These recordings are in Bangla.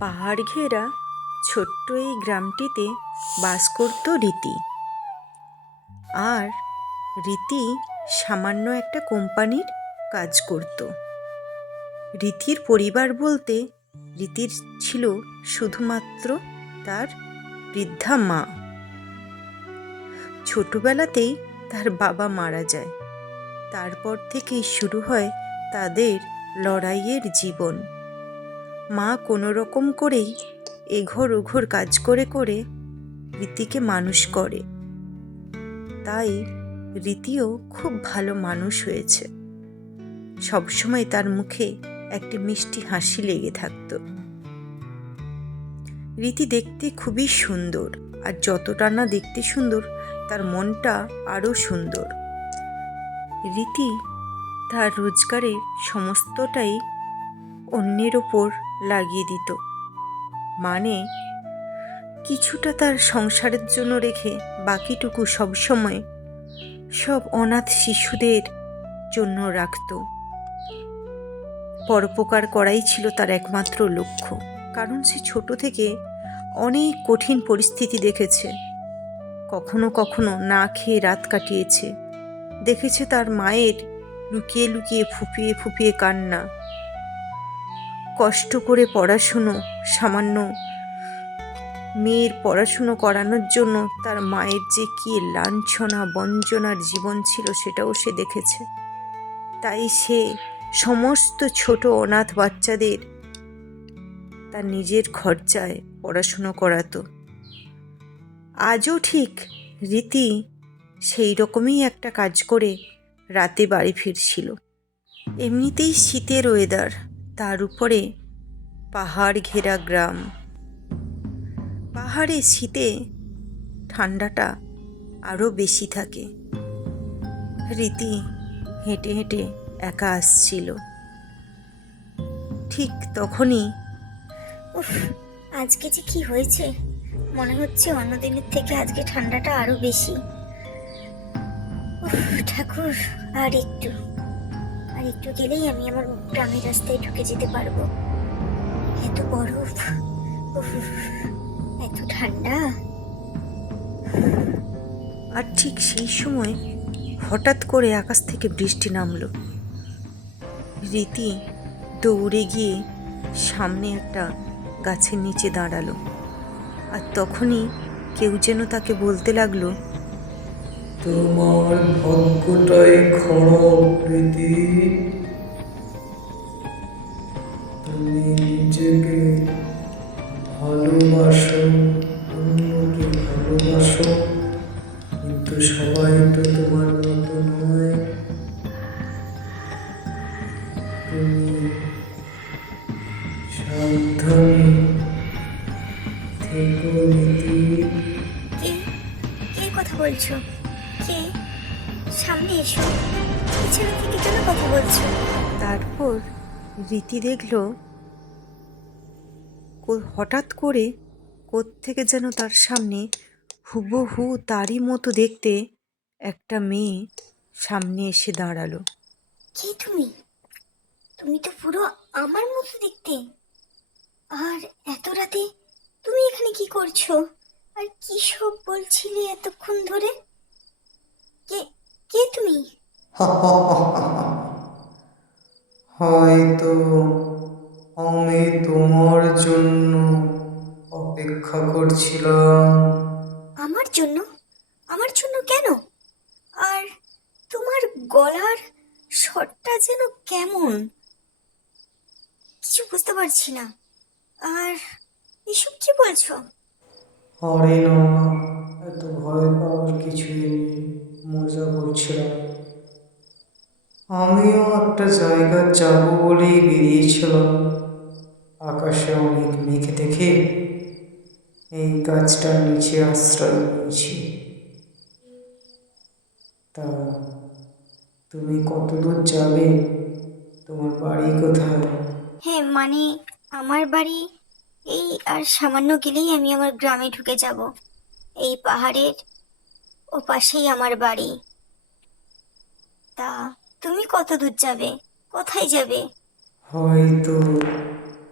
পাহাড় ঘেরা ছোট্ট এই গ্রামটিতে বাস করত রীতি। আর রীতি সামান্য একটা কোম্পানির কাজ করত। রীতির পরিবার বলতে রীতির ছিল শুধুমাত্র তার বৃদ্ধা মা। ছোটবেলাতেই তার বাবা মারা যায়। তারপর থেকেই শুরু হয় তাদের লড়াইয়ের জীবন। মা কোনো রকম করেই এঘর ওঘর কাজ করে করে রীতিকে মানুষ করে। তাই রীতিও খুব ভালো মানুষ হয়েছে। সবসময় তার মুখে একটি মিষ্টি হাসি লেগে থাকতো। রীতি দেখতে খুবই সুন্দর আর যতটা না দেখতে সুন্দর, তার মনটা আরও সুন্দর। রীতি তার রোজগারের সমস্তটাই অন্যের ওপর লাগিয়ে দিত। মানে কিছুটা তার সংসারের জন্য রেখে বাকিটুকু সবসময় সব অনাথ শিশুদের জন্য রাখত। পরোপকার করাই ছিল তার একমাত্র লক্ষ্য, কারণ সে ছোট থেকে অনেক কঠিন পরিস্থিতি দেখেছে। কখনো কখনো না খেয়ে রাত কাটিয়েছে। দেখেছে তার মায়ের লুকিয়ে লুকিয়ে ফুপিয়ে ফুপিয়ে কান্না। কষ্ট করে পড়াশুনো, সামান্য মেয়ের পড়াশুনো করানোর জন্য তার মায়ের যে কী লাঞ্ছনা, বঞ্চনার জীবন ছিল সেটাও সে দেখেছে। তাই সে সমস্ত ছোট অনাথ বাচ্চাদের তার নিজের খরচায় পড়াশুনো করাতো। আজও ঠিক রীতি সেই রকমই একটা কাজ করে রাতে বাড়ি ফিরছিল। এমনিতেই শীতের ওয়েদার তার উপরে পাহাড় ঘেরা গ্রাম। পাহাড়ে শীতে ঠান্ডাটা আরও বেশি থাকে। রীতি হেঁটে হেঁটে একা আসছিল। ঠিক তখনই উফ, আজকে যে কি হয়েছে? মনে হচ্ছে অন্য দিনের থেকে আজকে ঠান্ডাটা আরও বেশি। ঠাকুর, আর একটু। আর একটু গেলেই আমি আমার গ্রামের রাস্তায় ঢুকে যেতে পারব। এত বরফ এত ঠান্ডা। আর ঠিক সেই সময় হঠাৎ করে আকাশ থেকে বৃষ্টি নামলো। রীতি দৌড়ে গিয়ে সামনে একটা গাছের নিচে দাঁড়াল। আর তখনই কেউ যেন তাকে বলতে লাগল তোমার ভাগ্যটাই খারাপ প্রীতি। তুমি নিজেকে ভালোবাসো, অন্যকে ভালোবাসো, কিন্তু সবাই তো তোমার মতো নয়। তুমি সাবধানে থেকো, নীতি। কথা বলছো? কে সামনে এসো। পিছনে থেকে কেন কথা বলছো? তারপর রীতি দেখল কো- হঠাৎ করে কোত্থেকে যেন তার সামনে হুবহু তারই মতো দেখতে একটা মেয়ে সামনে এসে দাঁড়াল। কে তুমি? তুমি তো পুরো আমার মতো দেখতে। আর এত রাতে তুমি এখানে কি করছ? আর কি সব বলছিলে এতক্ষণ ধরে? কে কে তুমি? হয়তো আমি তোমার জন্য অপেক্ষা করছিলাম। আমার জন্য? আমার জন্য কেন? আর তোমার গলার স্বরটা যেন কেমন? কিছু বুঝতে পারছি না। আর এসব কি বলছো? আরে না একটা জায়গা যাব বলেই বেরিয়েছিলাম আকাশে অনেক মেঘ দেখে এই গাছটার নিচে আশ্রয় নিয়েছি। তা তুমি কতদূর যাবে? তোমার বাড়ি কোথায়? হ্যাঁ মানে আমার বাড়ি এই আর সামান্য গেলেই আমি আমার গ্রামে ঢুকে যাব। এই পাহাড়ের ও পাশেই আমার বাড়ি। তা তুমি কত দূর যাবে? কোথায় যাবে? হয়তো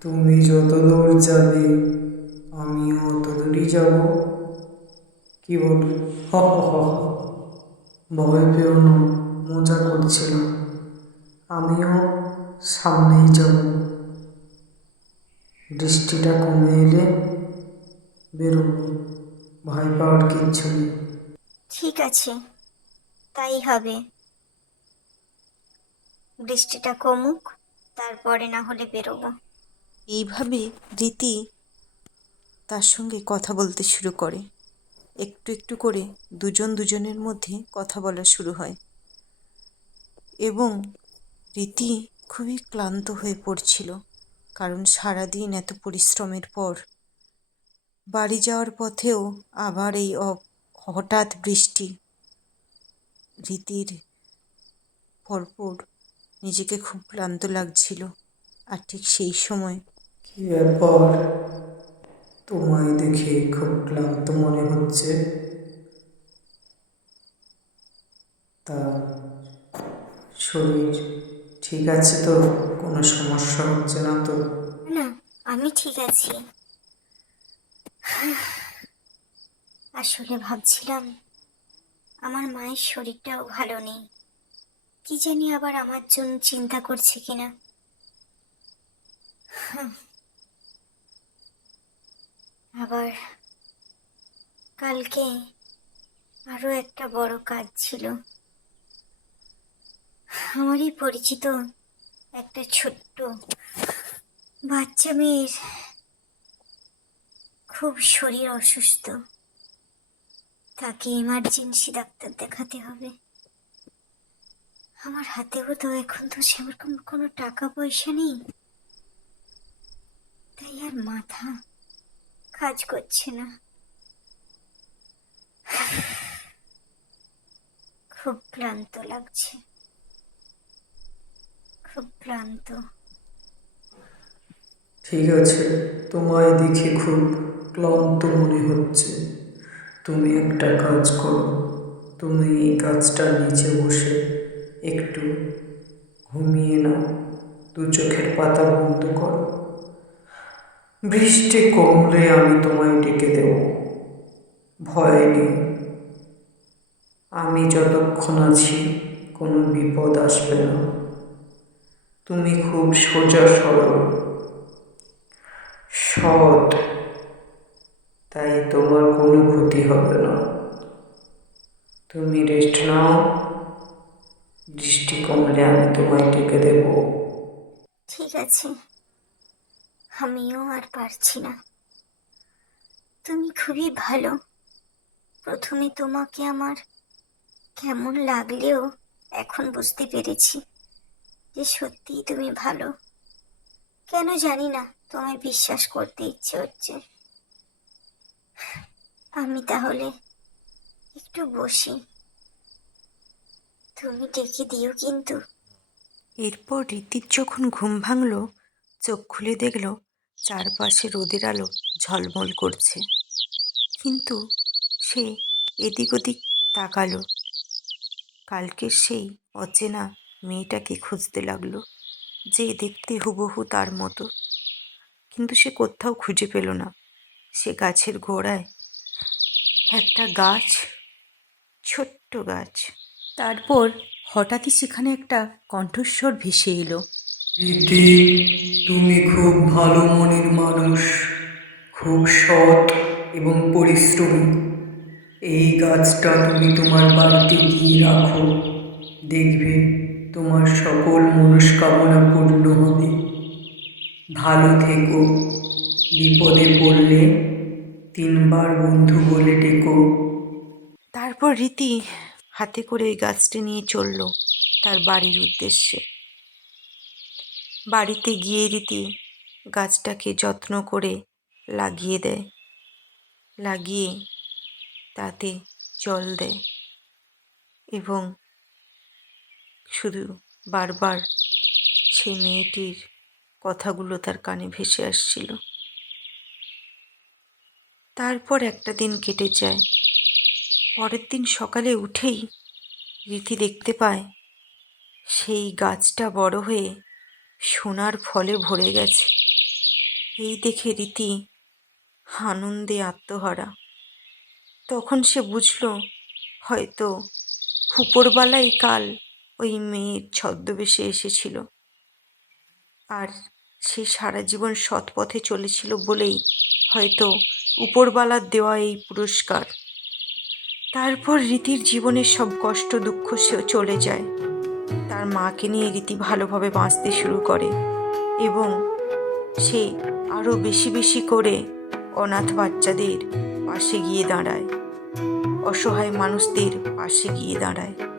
তুমি যত দূর যাবে আমিও অত দূরই যাব। কি বল? হ হ। ভয় পেও না মজা করছিলাম। আমিও সামনেই যাব। বৃষ্টিটা কমে এলে বেরোবো ভয় পাওয়ার কিচ্ছু নেই। ঠিক আছে তাই হবে। বৃষ্টিটা কমুক, তারপরে না হলে বেরোবো। এইভাবে রীতি তার সঙ্গে কথা বলতে শুরু করে। একটু একটু করে দুজন দুজনের মধ্যে কথা বলা শুরু হয়। এবং রীতি খুবই ক্লান্ত হয়ে পড়ছিল, কারণ সারাদিন এত পরিশ্রমের পর বাড়ি যাওয়ার পথেও আবার এই হঠাৎ বৃষ্টি, রীতির পরপর নিজেকে খুব ক্লান্ত লাগছিল। আর ঠিক সেই সময় কি ব্যাপার? তোমায় দেখে খুব ক্লান্ত মনে হচ্ছে। তা শরীর ঠিক আছে তো? কোনো সমস্যা হচ্ছে না তো? না আমি ঠিক আছি। আসলে ভাবছিলাম আমার মায়ের শরীরটাও ভালো নেই। কি জানি আবার আমার জন্য চিন্তা করছে কিনা। আবার কালকে আরও একটা বড় কাজ ছিল। আমারই পরিচিত একটা ছোট্ট বাচ্চা মেয়ের খুব শরীর অসুস্থ। তাকে ইমার্জেন্সি ডাক্তার দেখাতে হবে। আমার হাতেও তো এখন তো সেরকম কোনো টাকা পয়সা নেই। তাই আর মাথা কাজ করছে না। খুব ক্লান্ত লাগছে। খুব ক্লান্ত। ঠিক আছে, তোমায় দেখে খুব ক্লান্ত মনে হচ্ছে। তুমি একটা কাজ করো। তুমি এই গাছটার নিচে বসে একটু ঘুমিয়ে নাও, দু চোখের পাতা বন্ধ করো। বৃষ্টি কমলে আমি তোমায় ডেকে দেব। ভয় নেই। আমি যতক্ষণ আছি, কোনো বিপদ আসবে না। তুমি খুব সোজা সরল। সৎ। তাই তোমার কোনো ক্ষতি হবে না। তুমি রেস্ট নাও। বৃষ্টি কমলে আমি তোমায় ডেকে দেব। ঠিক আছে। আমিও আর পারছি না। তুমি খুবই ভালো। প্রথমে তোমাকে আমার কেমন লাগলেও এখন বুঝতে পেরেছি যে সত্যিই তুমি ভালো। কেন জানি না, তোমায় বিশ্বাস করতে ইচ্ছে হচ্ছে। আমি তাহলে একটু বসি। তুমি ডেকে দিও কিন্তু। এরপর রীতির যখন ঘুম ভাঙল, চোখ খুলে দেখল, চারপাশে রোদের আলো ঝলমল করছে। কিন্তু সে এদিক ওদিক তাকালো। কালকের সেই অচেনা মেয়েটাকে খুঁজতে লাগল, যে দেখতে হুবহু তার মতো। কিন্তু সে কোথাও খুঁজে পেল না। সে গাছের গোড়ায় একটা গাছ, ছোট্ট গাছ। তারপর হঠাৎই সেখানে একটা কণ্ঠস্বর ভেসে এলো। রীতি তুমি খুব ভালো মনের মানুষ খুব সৎ এবং পরিশ্রমী। এই গাছটা তুমি তোমার বাড়িতে গিয়ে রাখো দেখবে তোমার সকল মনস্কামনা পূর্ণ হবে। ভালো থেকো বিপদে পড়লে তিনবার বন্ধু বলে ডেকো। তারপর রীতি হাতে করে ওই গাছটি নিয়ে চলল তার বাড়ির উদ্দেশ্যে। বাড়িতে গিয়ে রীতি গাছটাকে যত্ন করে লাগিয়ে দেয়। লাগিয়ে তাতে জল দেয় এবং শুধু বারবার সেই মেয়েটির কথাগুলো তার কানে ভেসে আসছিল। তারপর একটা দিন কেটে যায়। পরের দিন সকালে উঠেই রীতি দেখতে পায়, সেই গাছটা বড় হয়ে সোনার ফলে ভরে গেছে। এই দেখে রীতি আনন্দে আত্মহারা। তখন সে বুঝল, হয়তো উপরবালাই কাল ওই মেয়ের ছদ্মবেশে এসেছিল। আর সে সারা জীবন সৎপথে চলেছিল বলেই হয়তো উপরবালার দেওয়া এই পুরস্কার তারপর রীতির জীবনের সব কষ্ট, দুঃখ চলে যায়। তার মাকে নিয়ে রীতি ভালোভাবে বাঁচতে শুরু করে এবং সে আরও বেশি বেশি করে অনাথ বাচ্চাদের পাশে গিয়ে দাঁড়ায়। অসহায় মানুষদের পাশে গিয়ে দাঁড়ায়।